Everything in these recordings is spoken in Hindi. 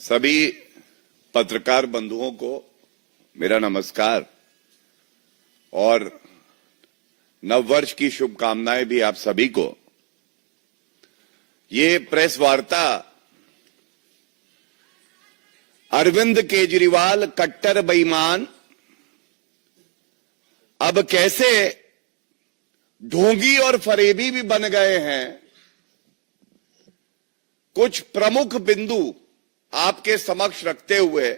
सभी पत्रकार बंधुओं को मेरा नमस्कार और नववर्ष की शुभकामनाएं भी आप सभी को। ये प्रेस वार्ता अरविंद केजरीवाल कट्टर बेईमान अब कैसे ढोंगी और फरेबी भी बन गए हैं, कुछ प्रमुख बिंदु आपके समक्ष रखते हुए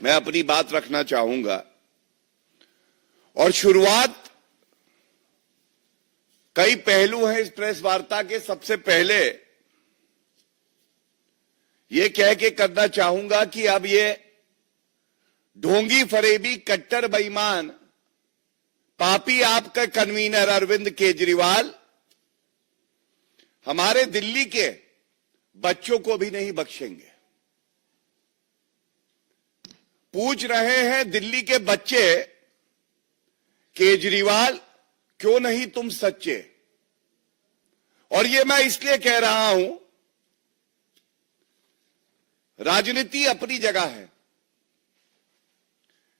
मैं अपनी बात रखना चाहूंगा। और शुरुआत कई पहलू हैं इस प्रेस वार्ता के। सबसे पहले ये कह के करना चाहूंगा कि अब ये ढोंगी फरेबी कट्टर बेईमान पापी आपका कन्वीनर अरविंद केजरीवाल हमारे दिल्ली के बच्चों को भी नहीं बख्शेंगे। पूछ रहे हैं दिल्ली के बच्चे, केजरीवाल क्यों नहीं तुम सच्चे? और ये मैं इसलिए कह रहा हूं, राजनीति अपनी जगह है,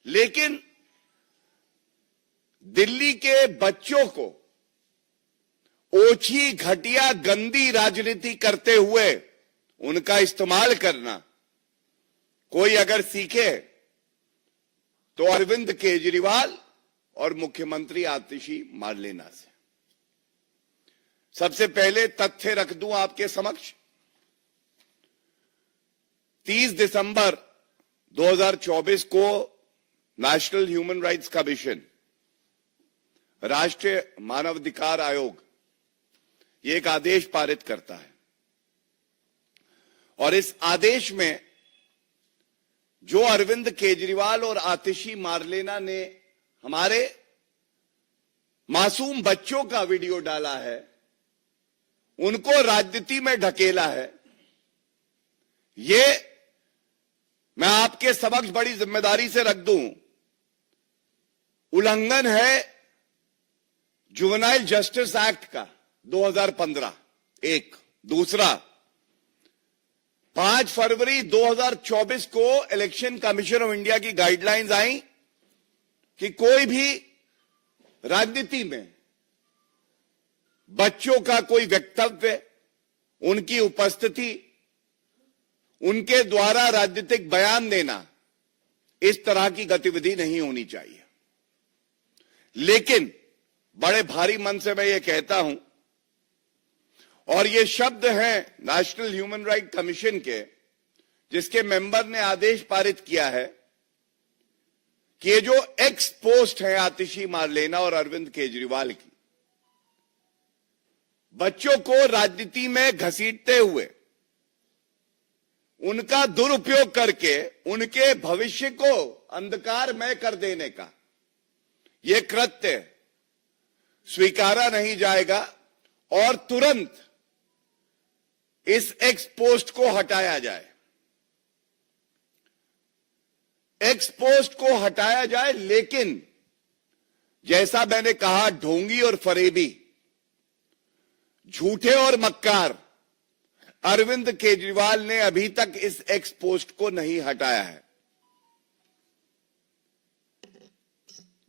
लेकिन दिल्ली के बच्चों को ओछी घटिया गंदी राजनीति करते हुए उनका इस्तेमाल करना कोई अगर सीखे तो अरविंद केजरीवाल और मुख्यमंत्री आतिशी मारलेना से। सबसे पहले तथ्य रख दूं आपके समक्ष। 30 दिसंबर 2024 को नेशनल ह्यूमन राइट्स कमीशन, राष्ट्रीय मानवाधिकार आयोग, ये एक आदेश पारित करता है और इस आदेश में जो अरविंद केजरीवाल और आतिशी मारलेना ने हमारे मासूम बच्चों का वीडियो डाला है, उनको राजनीति में ढकेला है, ये मैं आपके समक्ष बड़ी जिम्मेदारी से रख दूं, उल्लंघन है जुवेनाइल जस्टिस एक्ट का 2015। एक दूसरा, 5 फरवरी 2024 को इलेक्शन कमीशन ऑफ इंडिया की गाइडलाइंस आई कि कोई भी राजनीति में बच्चों का कोई वक्तव्य, उनकी उपस्थिति, उनके द्वारा राजनीतिक बयान देना, इस तरह की गतिविधि नहीं होनी चाहिए। लेकिन बड़े भारी मन से मैं ये कहता हूं, और ये शब्द हैं नेशनल ह्यूमन राइट कमीशन के, जिसके मेंबर ने आदेश पारित किया है कि ये जो एक्स पोस्ट है आतिशी मारलेना और अरविंद केजरीवाल की, बच्चों को राजनीति में घसीटते हुए उनका दुरुपयोग करके उनके भविष्य को अंधकारमय कर देने का यह कृत्य स्वीकारा नहीं जाएगा और तुरंत इस एक्स पोस्ट को हटाया जाए। एक्स पोस्ट को हटाया जाए, लेकिन जैसा मैंने कहा, ढोंगी और फरेबी, झूठे और मक्कार अरविंद केजरीवाल ने अभी तक इस एक्स पोस्ट को नहीं हटाया है।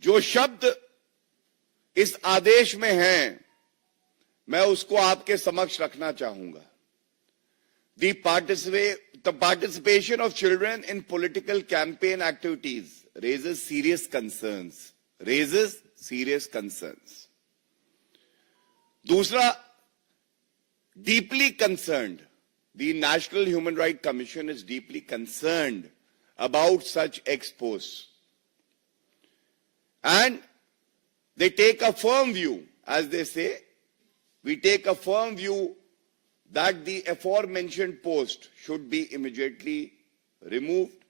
जो शब्द इस आदेश में हैं, मैं उसको आपके समक्ष रखना चाहूंगा। The participation of children in political campaign activities raises serious concerns. दूसरा, deeply concerned. The National Human Rights Commission is deeply concerned about such expos. And they take a firm view, as they say, we take a firm view that the aforementioned post should be immediately removed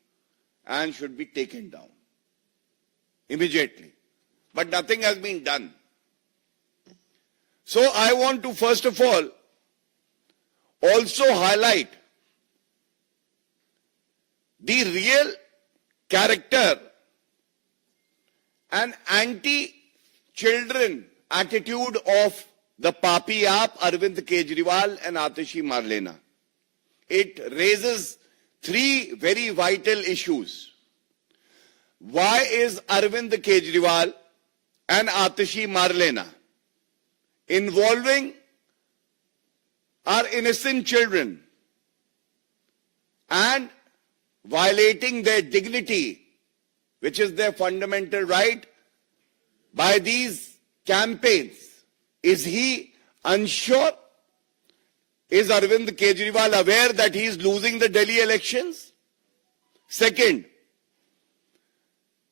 and should be taken down immediately. But nothing has been done. So I want to first of all also highlight the real character and anti-children attitude of the Papi Aap, Arvind Kejriwal and Atishi Marlena. It raises three very vital issues. Why is Arvind Kejriwal and Atishi Marlena involving our innocent children and violating their dignity, which is their fundamental right, by these campaigns? Is he unsure? Is Arvind Kejriwal aware that he is losing the Delhi elections? Second,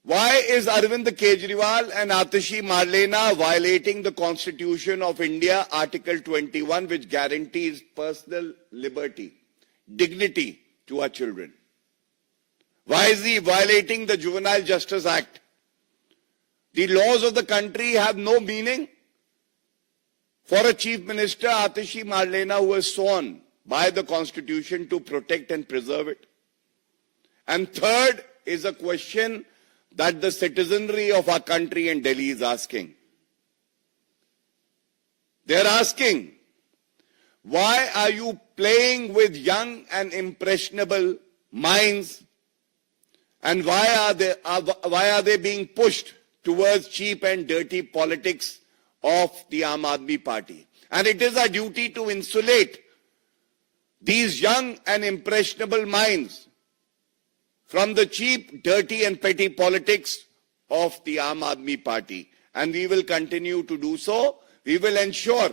why is Arvind Kejriwal and Atishi Marlena violating the Constitution of India, Article 21, which guarantees personal liberty, dignity to our children? Why is he violating the Juvenile Justice Act? The laws of the country have no meaning for a Chief Minister, Atishi Marlena, who was sworn by the Constitution to protect and preserve it. And third is a question that the citizenry of our country and Delhi is asking. They're asking, why are you playing with young and impressionable minds, and why are they being pushed towards cheap and dirty politics of the Aam Aadmi Party? And it is our duty to insulate these young and impressionable minds from the cheap, dirty and petty politics of the Aam Aadmi Party. And we will continue to do so. We will ensure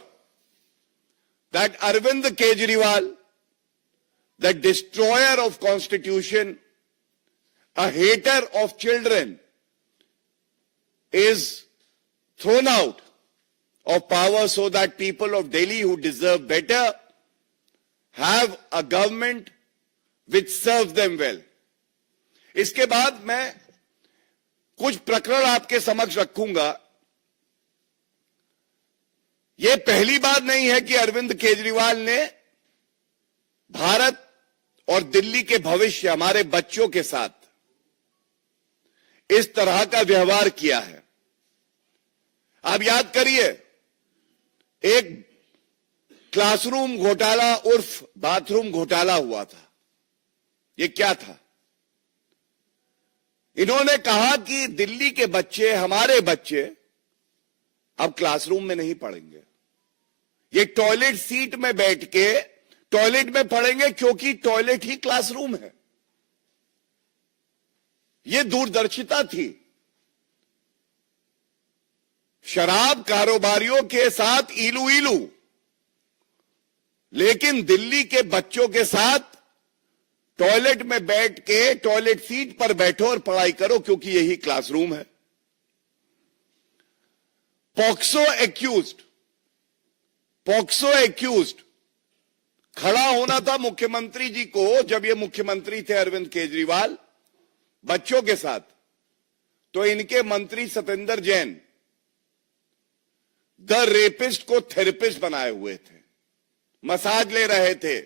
that Arvind Kejriwal, the destroyer of Constitution, a hater of children, is thrown out of power so that people of Delhi who deserve better have a government which serves them well. इसके बाद मैं कुछ प्रकरण आपके समक्ष रखूंगा. यह पहली बार नहीं है कि अरविंद केजरीवाल ने भारत और दिल्ली के भविष्य, हमारे बच्चों के साथ इस तरह का व्यवहार किया है. आप याद करिए, एक क्लासरूम घोटाला उर्फ बाथरूम घोटाला हुआ था. ये क्या था? इन्होंने कहा कि दिल्ली के बच्चे, हमारे बच्चे, अब क्लासरूम में नहीं पढ़ेंगे. ये टॉयलेट सीट में बैठ के टॉयलेट में पढ़ेंगे, क्योंकि टॉयलेट ही क्लासरूम है. ये दूरदर्शिता थी. शराब कारोबारियों के साथ इलू इलू, लेकिन दिल्ली के बच्चों के साथ टॉयलेट में बैठ के टॉयलेट सीट पर बैठो और पढ़ाई करो, क्योंकि यही क्लासरूम है. पॉक्सो एक्यूज्ड खड़ा होना था मुख्यमंत्री जी को. जब ये मुख्यमंत्री थे अरविंद केजरीवाल बच्चों के साथ, तो इनके मंत्री सत्येंद्र जैन द रेपिस्ट को थेरेपिस्ट बनाए हुए थे. मसाज ले रहे थे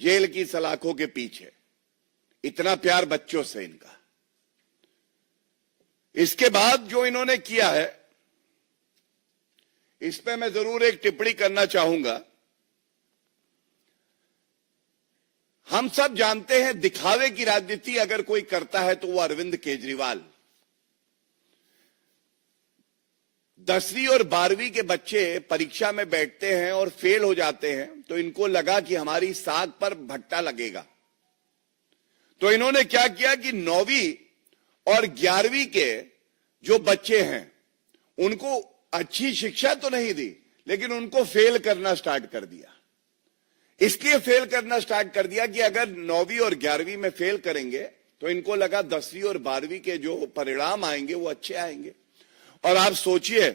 जेल की सलाखों के पीछे. इतना प्यार बच्चों से इनका. इसके बाद जो इन्होंने किया है, इस पे मैं जरूर एक टिप्पणी करना चाहूंगा. हम सब जानते हैं, दिखावे की राजनीति अगर कोई करता है तो वो अरविंद केजरीवाल. 10वीं और 12वीं के बच्चे परीक्षा में बैठते हैं और फेल हो जाते हैं, तो इनको लगा कि हमारी साग पर भट्टा लगेगा. तो इन्होंने क्या किया कि 9वीं और 11वीं के जो बच्चे हैं उनको अच्छी शिक्षा तो नहीं दी, लेकिन उनको फेल करना स्टार्ट कर दिया. इसलिए फेल करना स्टार्ट कर दिया कि अगर 9वीं और 11वीं में फेल करेंगे तो इनको लगा 10वीं और 12वीं के जो परिणाम आएंगे वो अच्छे आएंगे. और आप सोचिए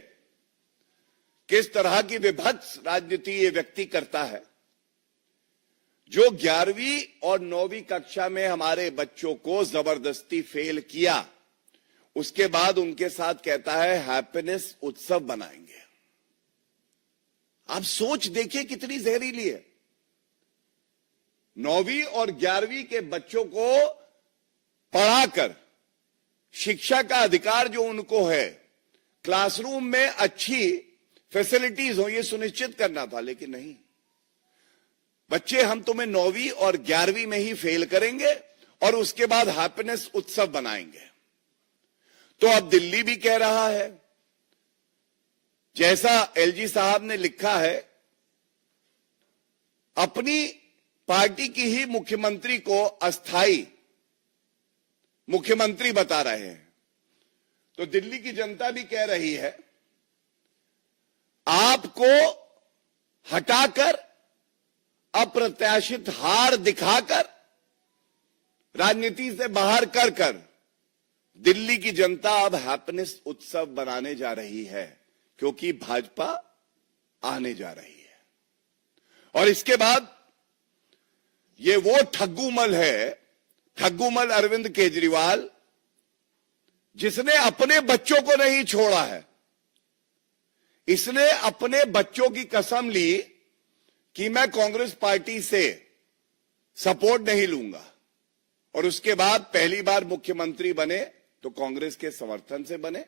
किस तरह की विभत्स राजनीति ये व्यक्ति करता है, जो 11वीं और 9वीं कक्षा में हमारे बच्चों को जबरदस्ती फेल किया, उसके बाद उनके साथ कहता है हैप्पीनेस उत्सव बनाएंगे. आप सोच देखिए कितनी जहरीली है. 9वीं और 11वीं के बच्चों को पढ़ाकर शिक्षा का अधिकार जो उनको है, क्लासरूम में अच्छी फैसिलिटीज हो, ये सुनिश्चित करना था. लेकिन नहीं, बच्चे हम तुम्हें 9वीं और 11वीं में ही फेल करेंगे और उसके बाद हैप्पीनेस उत्सव बनाएंगे। तो अब दिल्ली भी कह रहा है, जैसा एलजी साहब ने लिखा है, अपनी पार्टी की ही मुख्यमंत्री को अस्थाई मुख्यमंत्री बता रहे हैं। तो दिल्ली की जनता भी कह रही है, आपको हटाकर अप्रत्याशित हार दिखाकर राजनीति से बाहर कर दिल्ली की जनता अब हैप्पीनेस उत्सव बनाने जा रही है, क्योंकि भाजपा आने जा रही है। और इसके बाद ये वो ठग्गूमल है, ठग्गूमल अरविंद केजरीवाल, जिसने अपने बच्चों को नहीं छोड़ा है। इसने अपने बच्चों की कसम ली कि मैं कांग्रेस पार्टी से सपोर्ट नहीं लूंगा, और उसके बाद पहली बार मुख्यमंत्री बने तो कांग्रेस के समर्थन से बने,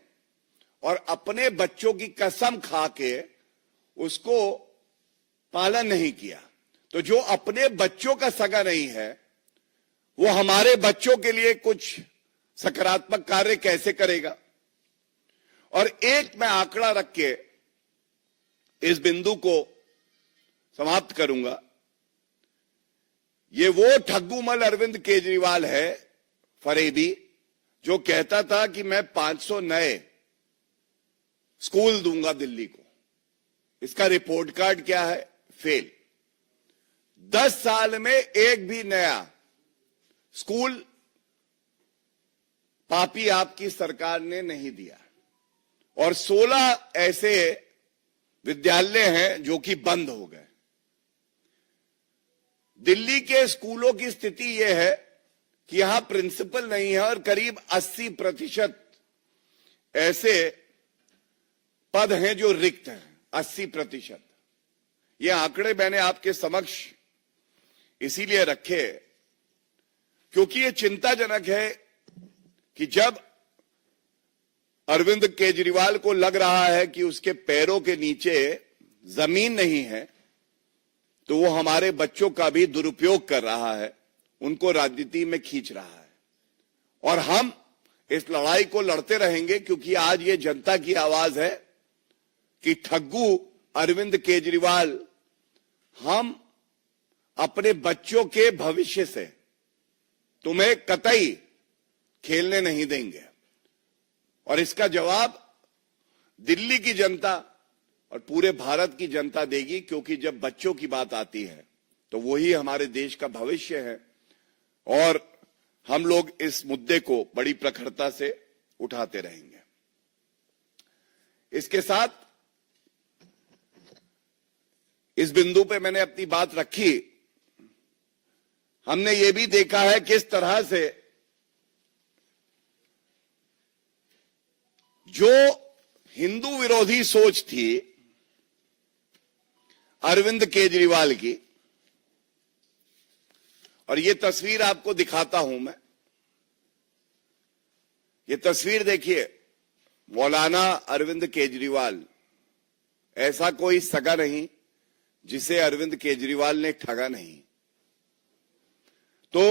और अपने बच्चों की कसम खा के उसको पालन नहीं किया। तो जो अपने बच्चों का सगा नहीं है, वो हमारे बच्चों के लिए कुछ सकारात्मक कार्य कैसे करेगा। और एक मैं आंकड़ा रख के इस बिंदु को समाप्त करूंगा। ये वो ठग्गूमल अरविंद केजरीवाल है, फरेबी, जो कहता था कि मैं 500 नए स्कूल दूंगा दिल्ली को। इसका रिपोर्ट कार्ड क्या है? फेल। 10 साल में एक भी नया स्कूल पापी आपकी सरकार ने नहीं दिया, और 16 ऐसे विद्यालय हैं जो कि बंद हो गए। दिल्ली के स्कूलों की स्थिति यह है कि यहां प्रिंसिपल नहीं है, और करीब 80% ऐसे पद हैं जो रिक्त हैं। 80%। ये आंकड़े मैंने आपके समक्ष इसीलिए रखे क्योंकि ये चिंताजनक है कि जब अरविंद केजरीवाल को लग रहा है कि उसके पैरों के नीचे जमीन नहीं है, तो वो हमारे बच्चों का भी दुरुपयोग कर रहा है, उनको राजनीति में खींच रहा है। और हम इस लड़ाई को लड़ते रहेंगे, क्योंकि आज ये जनता की आवाज है कि ठग्गू अरविंद केजरीवाल, हम अपने बच्चों के भविष्य से तुम्हें कतई खेलने नहीं देंगे। और इसका जवाब दिल्ली की जनता और पूरे भारत की जनता देगी, क्योंकि जब बच्चों की बात आती है तो वही हमारे देश का भविष्य है, और हम लोग इस मुद्दे को बड़ी प्रखरता से उठाते रहेंगे। इसके साथ इस बिंदु पे मैंने अपनी बात रखी। हमने ये भी देखा है किस तरह से जो हिंदू विरोधी सोच थी अरविंद केजरीवाल की, और ये तस्वीर आपको दिखाता हूं मैं। ये तस्वीर देखिए, मौलाना अरविंद केजरीवाल, ऐसा कोई सगा नहीं जिसे अरविंद केजरीवाल ने ठगा नहीं। तो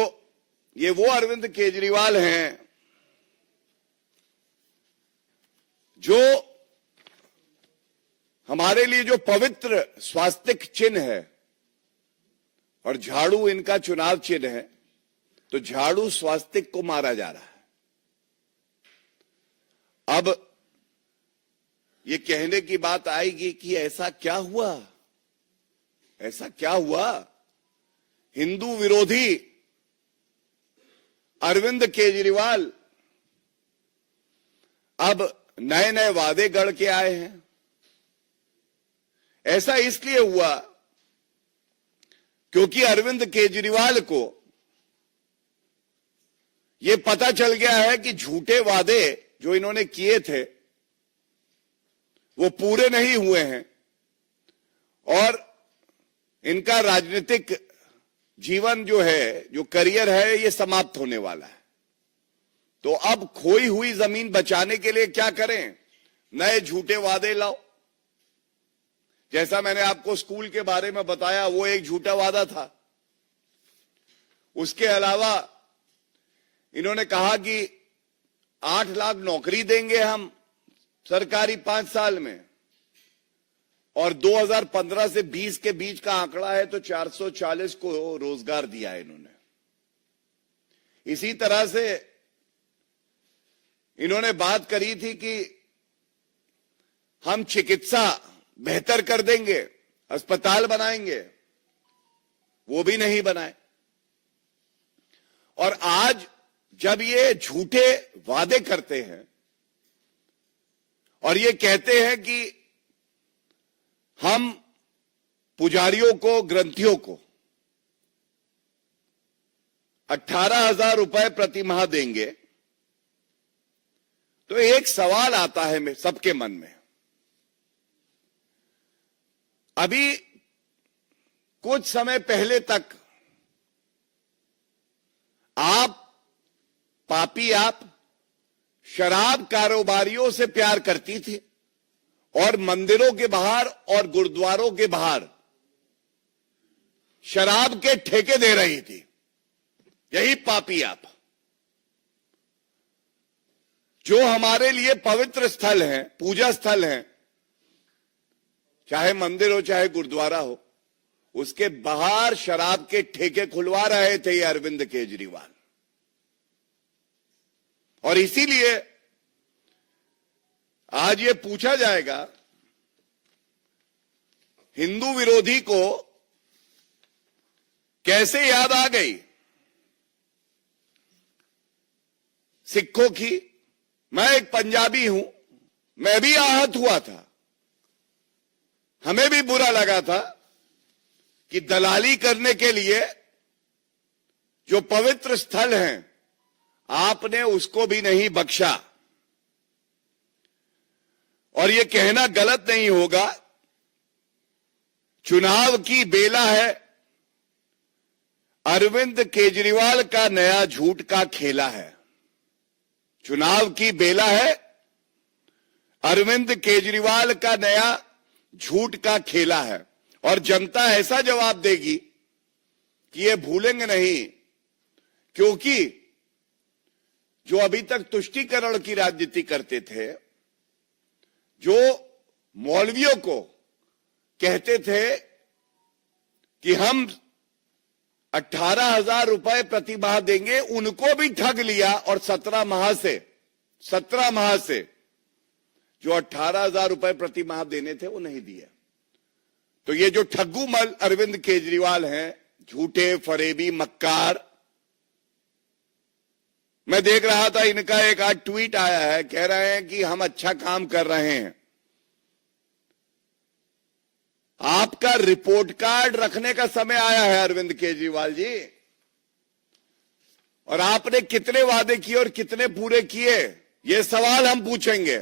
ये वो अरविंद केजरीवाल हैं जो हमारे लिए जो पवित्र स्वास्तिक चिन्ह है, और झाड़ू इनका चुनाव चिन्ह है, तो झाड़ू स्वास्तिक को मारा जा रहा है। अब ये कहने की बात आएगी कि ऐसा क्या हुआ, ऐसा क्या हुआ? हिंदू विरोधी अरविंद केजरीवाल अब नए नए वादे गढ़ के आए हैं। ऐसा इसलिए हुआ क्योंकि अरविंद केजरीवाल को यह पता चल गया है कि झूठे वादे जो इन्होंने किए थे वो पूरे नहीं हुए हैं, और इनका राजनीतिक जीवन जो है, जो करियर है, ये समाप्त होने वाला है। तो अब खोई हुई जमीन बचाने के लिए क्या करें? नए झूठे वादे लाओ। जैसा मैंने आपको स्कूल के बारे में बताया, वो एक झूठा वादा था। उसके अलावा इन्होंने कहा कि 8 लाख नौकरी देंगे हम सरकारी 5 साल में, और 2015 से 20 के बीच का आंकड़ा है तो 440 को रोजगार दिया है इन्होंने। इसी तरह से इन्होंने बात करी थी कि हम चिकित्सा बेहतर कर देंगे, अस्पताल बनाएंगे, वो भी नहीं बनाए। और आज जब ये झूठे वादे करते हैं और ये कहते हैं कि हम पुजारियों को, ग्रंथियों को 18,000 रुपए प्रति माह देंगे, तो एक सवाल आता है सबके मन में। अभी कुछ समय पहले तक आप शराब कारोबारियों से प्यार करती थी और मंदिरों के बाहर और गुरुद्वारों के बाहर शराब के ठेके दे रही थी। यही पापी आप, जो हमारे लिए पवित्र स्थल हैं, पूजा स्थल हैं, चाहे मंदिर हो चाहे गुरुद्वारा हो, उसके बाहर शराब के ठेके खुलवा रहे थे ये अरविंद केजरीवाल। और इसीलिए आज ये पूछा जाएगा, हिंदू विरोधी को कैसे याद आ गई सिखों की। मैं एक पंजाबी हूं, मैं भी आहत हुआ था, हमें भी बुरा लगा था कि दलाली करने के लिए जो पवित्र स्थल हैं आपने उसको भी नहीं बख्शा। और ये कहना गलत नहीं होगा, चुनाव की बेला है, अरविंद केजरीवाल का नया झूठ का खेला है। चुनाव की बेला है, अरविंद केजरीवाल का नया झूठ का खेला है, और जनता ऐसा जवाब देगी कि ये भूलेंगे नहीं, क्योंकि जो अभी तक तुष्टीकरण की राजनीति करते थे, जो मौलवियों को कहते थे कि हम 18,000 रुपए प्रति माह देंगे, उनको भी ठग लिया और 17 माह से जो 18,000 रुपए प्रति माह देने थे वो नहीं दिए। तो ये जो ठग्गू मल अरविंद केजरीवाल हैं, झूठे, फरेबी, मक्कार। मैं देख रहा था इनका एक आज ट्वीट आया है, कह रहे हैं कि हम अच्छा काम कर रहे हैं। आपका रिपोर्ट कार्ड रखने का समय आया है अरविंद केजरीवाल जी, और आपने कितने वादे किए और कितने पूरे किए, ये सवाल हम पूछेंगे।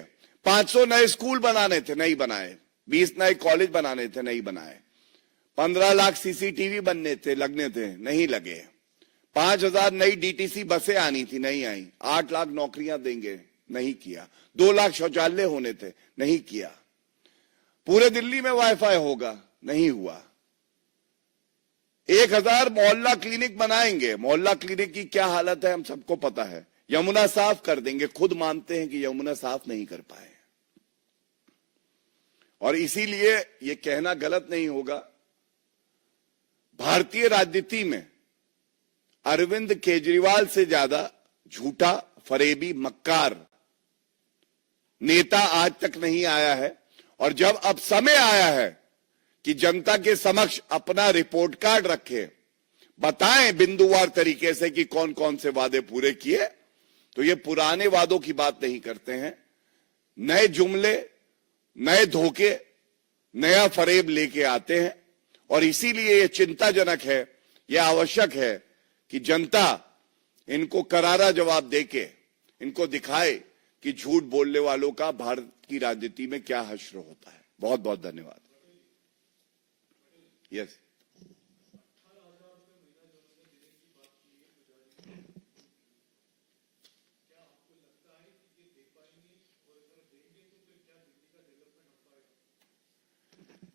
500 नए स्कूल बनाने थे, नहीं बनाए। 20 नए कॉलेज बनाने थे, नहीं बनाए। 15 लाख सीसीटीवी बनने थे, लगने थे, नहीं लगे। 5,000 नई डीटीसी बसें आनी थी, नहीं आई। 8 लाख नौकरियां देंगे, नहीं किया। 2 लाख शौचालय होने थे, नहीं किया। पूरे दिल्ली में वाईफाई होगा, नहीं हुआ। 1000 मोहल्ला क्लिनिक बनाएंगे। मोहल्ला क्लिनिक की क्या हालत है हम सबको पता है। यमुना साफ कर देंगे, खुद मानते हैं कि यमुना साफ नहीं कर पाए। और इसीलिए यह कहना गलत नहीं होगा, भारतीय राजनीति में अरविंद केजरीवाल से ज्यादा झूठा, फरेबी, मक्कार नेता आज तक नहीं आया है। और जब अब समय आया है कि जनता के समक्ष अपना रिपोर्ट कार्ड रखे, बताएं बिंदुवार तरीके से कि कौन कौन से वादे पूरे किए, तो ये पुराने वादों की बात नहीं करते हैं। नए जुमले, नए धोखे, नया फरेब लेके आते हैं। और इसीलिए ये चिंताजनक है, यह आवश्यक है कि जनता इनको करारा जवाब देके इनको दिखाए कि झूठ बोलने वालों का भारत की राजनीति में क्या हश्र होता है। बहुत बहुत धन्यवाद। यस,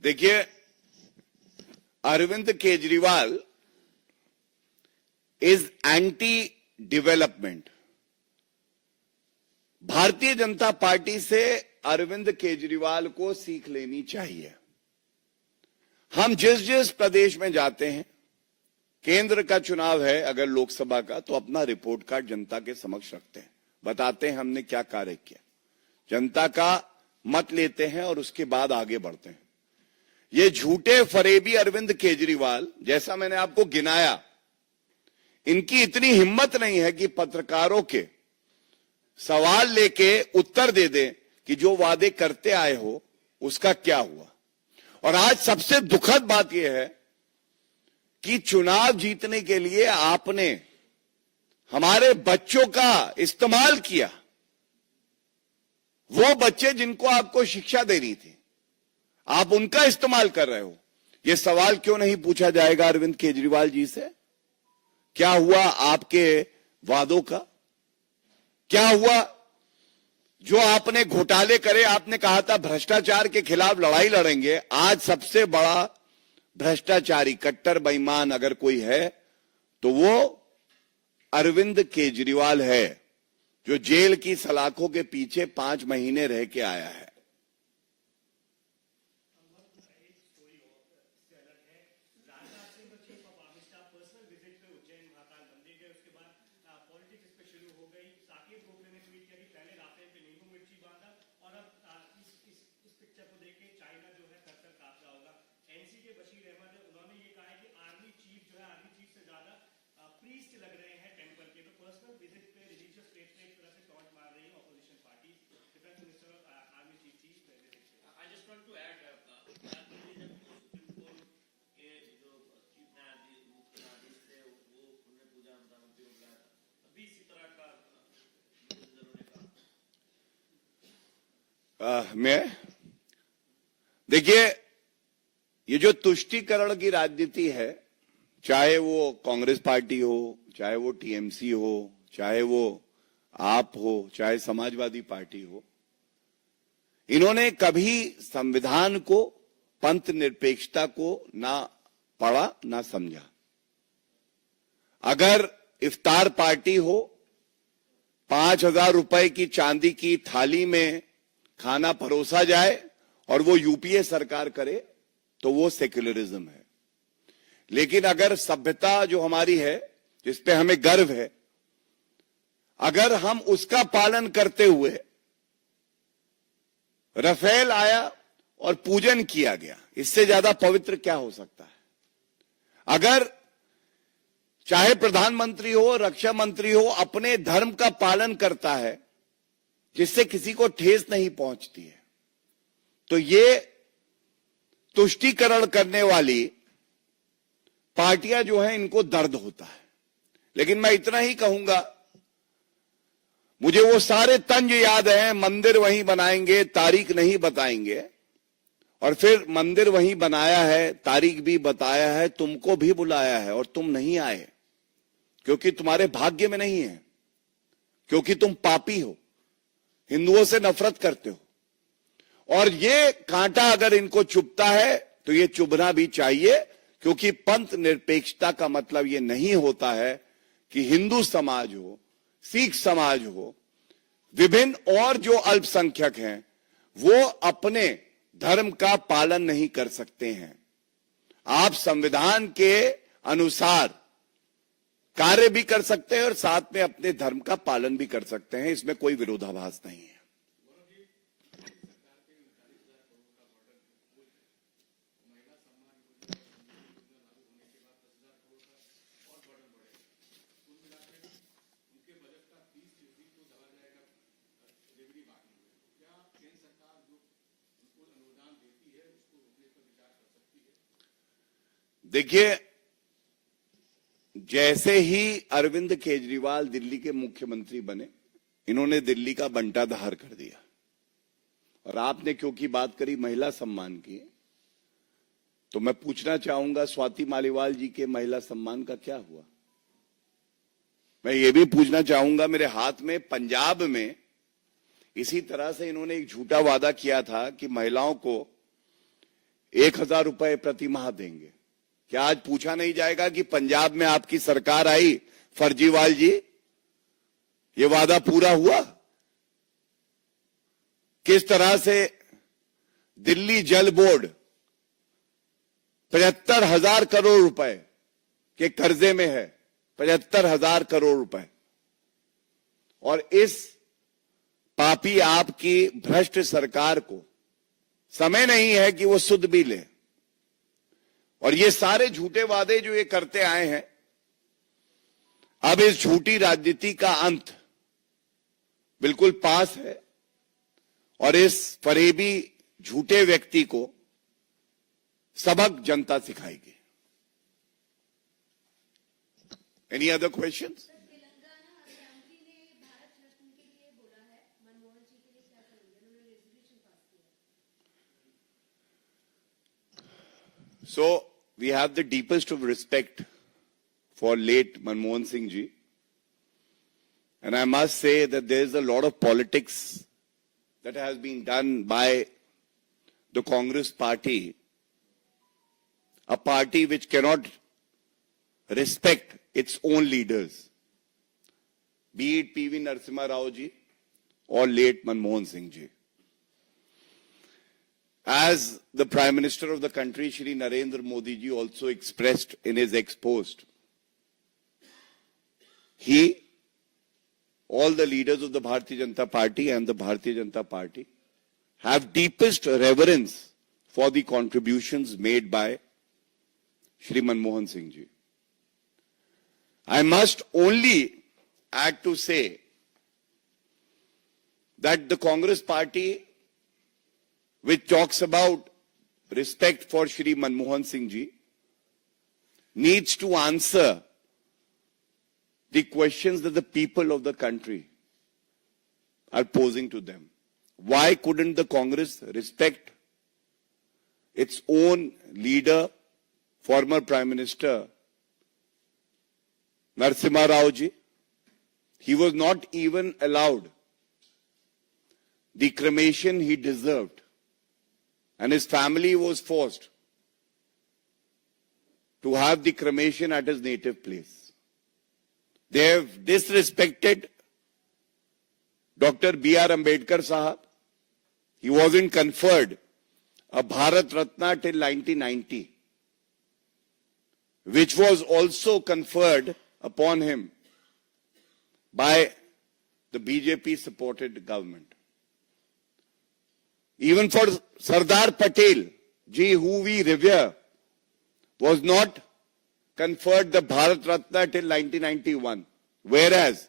देखिए, Arvind Kejriwal is anti development, Bharatiya Janata party से अरविंद केजरीवाल को सीख लेनी चाहिए। हम जिस जिस प्रदेश में जाते हैं, केंद्र का चुनाव है अगर लोकसभा का, तो अपना रिपोर्ट कार्ड जनता के समक्ष रखते हैं, बताते हैं हमने क्या कार्य किया, जनता का मत लेते हैं और उसके बाद आगे बढ़ते हैं। ये झूठे फरेबी अरविंद केजरीवाल, जैसा मैंने आपको गिनाया, इनकी इतनी हिम्मत नहीं है कि पत्रकारों के सवाल लेके उत्तर दे दें कि जो वादे करते आए हो उसका क्या हुआ। और आज सबसे दुखद बात यह है कि चुनाव जीतने के लिए आपने हमारे बच्चों का इस्तेमाल किया, वो बच्चे जिनको आपको शिक्षा देनी थी, आप उनका इस्तेमाल कर रहे हो। यह सवाल क्यों नहीं पूछा जाएगा अरविंद केजरीवाल जी से? क्या हुआ आपके वादों का? क्या हुआ जो आपने घोटाले करे? आपने कहा था भ्रष्टाचार के खिलाफ लड़ाई लड़ेंगे। आज सबसे बड़ा भ्रष्टाचारी, कट्टर बेईमान अगर कोई है तो वो अरविंद केजरीवाल है, जो जेल की सलाखों के पीछे 5 महीने रह के आया है। मैं देखिए, ये जो तुष्टीकरण की राजनीति है, चाहे वो कांग्रेस पार्टी हो, चाहे वो टीएमसी हो, चाहे वो आप हो, चाहे समाजवादी पार्टी हो, इन्होंने कभी संविधान को, पंथ निरपेक्षता को ना पढ़ा ना समझा। अगर इफ्तार पार्टी हो, 5,000 रुपए की चांदी की थाली में खाना परोसा जाए और वो यूपीए सरकार करे तो वो सेक्युलरिज्म है। लेकिन अगर सभ्यता जो हमारी है, जिस पे हमें गर्व है, अगर हम उसका पालन करते हुए राफेल आया और पूजन किया गया, इससे ज्यादा पवित्र क्या हो सकता है? अगर चाहे प्रधानमंत्री हो, रक्षा मंत्री हो, अपने धर्म का पालन करता है जिससे किसी को ठेस नहीं पहुंचती है, तो ये तुष्टीकरण करने वाली पार्टियां जो है, इनको दर्द होता है। लेकिन मैं इतना ही कहूंगा, मुझे वो सारे तंज याद हैं, मंदिर वहीं बनाएंगे, तारीख नहीं बताएंगे, और फिर मंदिर वहीं बनाया है, तारीख भी बताया है, तुमको भी बुलाया है और तुम नहीं आए क्योंकि तुम्हारे भाग्य में नहीं है, क्योंकि तुम पापी हो, हिंदुओं से नफरत करते हो। और ये कांटा अगर इनको चुभता है तो ये चुभना भी चाहिए, क्योंकि पंथ निरपेक्षता का मतलब ये नहीं होता है कि हिंदू समाज हो, सिख समाज हो, विभिन्न और जो अल्पसंख्यक हैं वो अपने धर्म का पालन नहीं कर सकते हैं। आप संविधान के अनुसार कार्य भी कर सकते हैं और साथ में अपने धर्म का पालन भी कर सकते हैं, इसमें कोई विरोधाभास नहीं है। देखिए, जैसे ही अरविंद केजरीवाल दिल्ली के मुख्यमंत्री बने, इन्होंने दिल्ली का बंटाधार कर दिया। और आपने क्योंकि बात करी महिला सम्मान की, तो मैं पूछना चाहूंगा स्वाति मालीवाल जी के महिला सम्मान का क्या हुआ? मैं ये भी पूछना चाहूंगा, मेरे हाथ में पंजाब में इसी तरह से इन्होंने एक झूठा वादा किया था कि महिलाओं को 1,000 रुपए प्रति माह देंगे। क्या आज पूछा नहीं जाएगा कि पंजाब में आपकी सरकार आई फर्जीवाल जी, ये वादा पूरा हुआ? किस तरह से दिल्ली जल बोर्ड 75,000 करोड़ रुपए के कर्जे में है, 75,000 करोड़ रुपए, और इस पापी आपकी भ्रष्ट सरकार को समय नहीं है कि वो सुध भी ले। और ये सारे झूठे वादे जो ये करते आए हैं, अब इस झूठी राजनीति का अंत बिल्कुल पास है और इस फरेबी झूठे व्यक्ति को सबक जनता सिखाएगी। Any other questions? So we have the deepest of respect for late Manmohan Singh ji, and I must say that there is a lot of politics that has been done by the Congress party, a party which cannot respect its own leaders, be it P.V. Narasimha Rao ji or late Manmohan Singh ji. As the Prime Minister of the country, Shri Narendra Modi ji, also expressed in his ex-post, he, all the leaders of the Bharatiya Janata Party and the Bharatiya Janata Party have deepest reverence for the contributions made by Shri Manmohan Singh ji. I must only add to say that the Congress party, which talks about respect for Shri Manmohan Singh ji, needs to answer the questions that the people of the country are posing to them. Why couldn't the Congress respect its own leader, former Prime Minister Narasimha Rao ji? He was not even allowed the cremation he deserved, and his family was forced to have the cremation at his native place. They have disrespected Dr. B.R. Ambedkar Sahab. He wasn't conferred a Bharat Ratna till 1990, which was also conferred upon him by the BJP-supported government. Even for Sardar Patel ji, who we revere, was not conferred the Bharat Ratna till 1991, whereas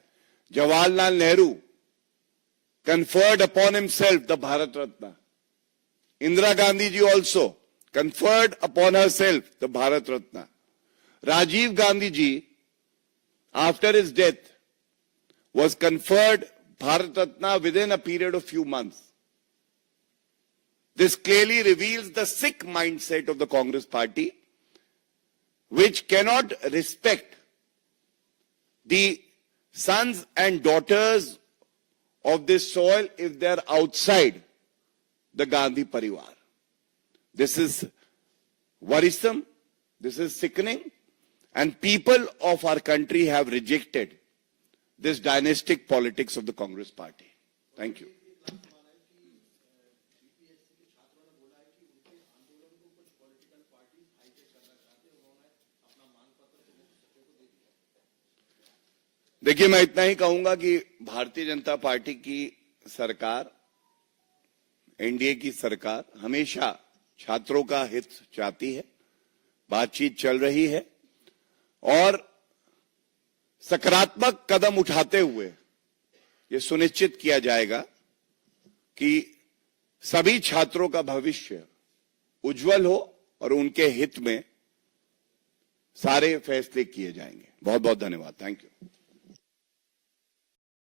Jawaharlal Nehru conferred upon himself the Bharat Ratna. Indira Gandhi ji also conferred upon herself the Bharat Ratna. Rajiv Gandhi ji, after his death, was conferred Bharat Ratna within a period of few months. This clearly reveals the sick mindset of the Congress party, which cannot respect the sons and daughters of this soil if they are outside the Gandhi Parivar. This is worrisome, this is sickening, and people of our country have rejected this dynastic politics of the Congress party. Thank you. देखिए, मैं इतना ही कहूंगा कि भारतीय जनता पार्टी की सरकार, एनडीए की सरकार हमेशा छात्रों का हित चाहती है, बातचीत चल रही है और सकारात्मक कदम उठाते हुए ये सुनिश्चित किया जाएगा कि सभी छात्रों का भविष्य उज्जवल हो और उनके हित में सारे फैसले किए जाएंगे। बहुत बहुत धन्यवाद। Thank you.